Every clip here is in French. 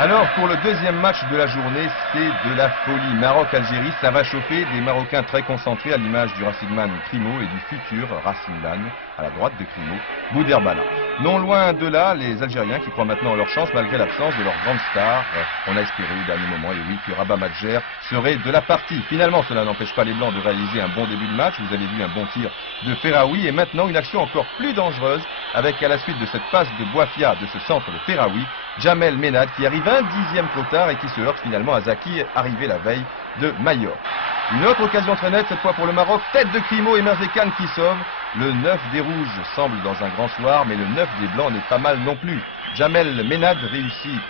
Alors pour le deuxième match de la journée, c'est de la folie. Maroc-Algérie, ça va chauffer, des Marocains très concentrés à l'image du Racingman Crimo et du futur Racingman à la droite de Crimo, Bouderbala. Non loin de là, les Algériens qui croient maintenant en leur chance malgré l'absence de leur grande star. On a espéré au dernier moment, et oui, que Rabat Madjer serait de la partie. Finalement, cela n'empêche pas les Blancs de réaliser un bon début de match. Vous avez vu un bon tir de Ferraoui et maintenant une action encore plus dangereuse avec à la suite de cette passe de Bouafia de ce centre de Ferraoui, Jamel Ménad qui arrive un dixième trop tard et qui se heurte finalement à Zaki, arrivé la veille de Mayor. Une autre occasion très nette, cette fois pour le Maroc, tête de Crimo et Merzekane qui sauve. Le 9 des Rouges semble dans un grand soir, mais le 9 des Blancs n'est pas mal non plus. Jamel Ménad réussit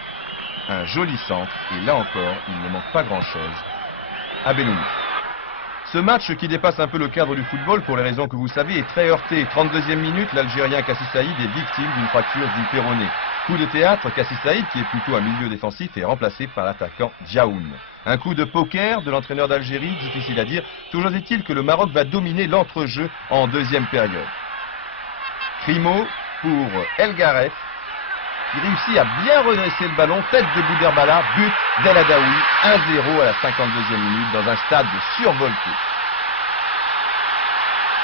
un joli centre, et là encore, il ne manque pas grand-chose à Belloumi. Ce match qui dépasse un peu le cadre du football, pour les raisons que vous savez, est très heurté. 32e minute, l'Algérien Kassi Saïd est victime d'une fracture du péroné. Coup de théâtre, Kassi Saïd, qui est plutôt un milieu défensif, est remplacé par l'attaquant Djaoun. Un coup de poker de l'entraîneur d'Algérie, difficile à dire. Toujours est-il que le Maroc va dominer l'entrejeu en deuxième période. Crimo pour El Garef. Il réussit à bien redresser le ballon, tête de Bouderbala, but d'El Adaoui, 1-0 à la 52e minute dans un stade survolté.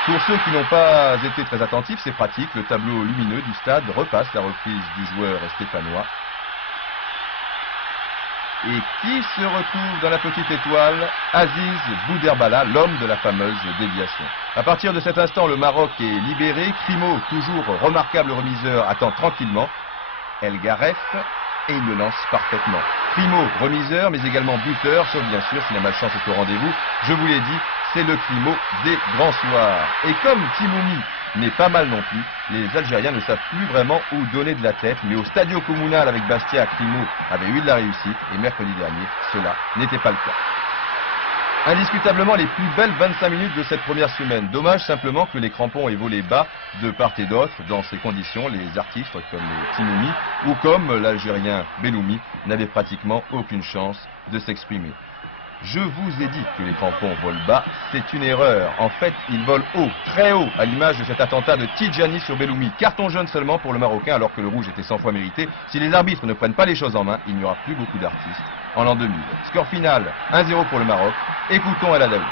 Pour ceux qui n'ont pas été très attentifs, c'est pratique, le tableau lumineux du stade repasse la reprise du joueur stéphanois. Et qui se retrouve dans la petite étoile? Aziz Bouderbala, l'homme de la fameuse déviation. À partir de cet instant, le Maroc est libéré. Crimo, toujours remarquable remiseur, attend tranquillement El Garef et il le lance parfaitement. Crimo, remiseur, mais également buteur, sauf bien sûr si la malchance est au rendez-vous. Je vous l'ai dit, c'est le Crimo des grands soirs. Et comme Timoumi n'est pas mal non plus, les Algériens ne savent plus vraiment où donner de la tête, mais au Stadio Comunale avec Bastia, Crimo avait eu de la réussite, et mercredi dernier, cela n'était pas le cas. Indiscutablement les plus belles 25 minutes de cette première semaine. Dommage simplement que les crampons aient volé bas de part et d'autre. Dans ces conditions, les artistes comme Timoumi ou comme l'Algérien Belloumi n'avaient pratiquement aucune chance de s'exprimer. Je vous ai dit que les crampons volent bas, c'est une erreur. En fait, ils volent haut, très haut, à l'image de cet attentat de Tidjani sur Belloumi. Carton jaune seulement pour le Marocain, alors que le rouge était 100 fois mérité. Si les arbitres ne prennent pas les choses en main, il n'y aura plus beaucoup d'artistes en l'an 2000. Score final, 1-0 pour le Maroc. Écoutons El Adaoui.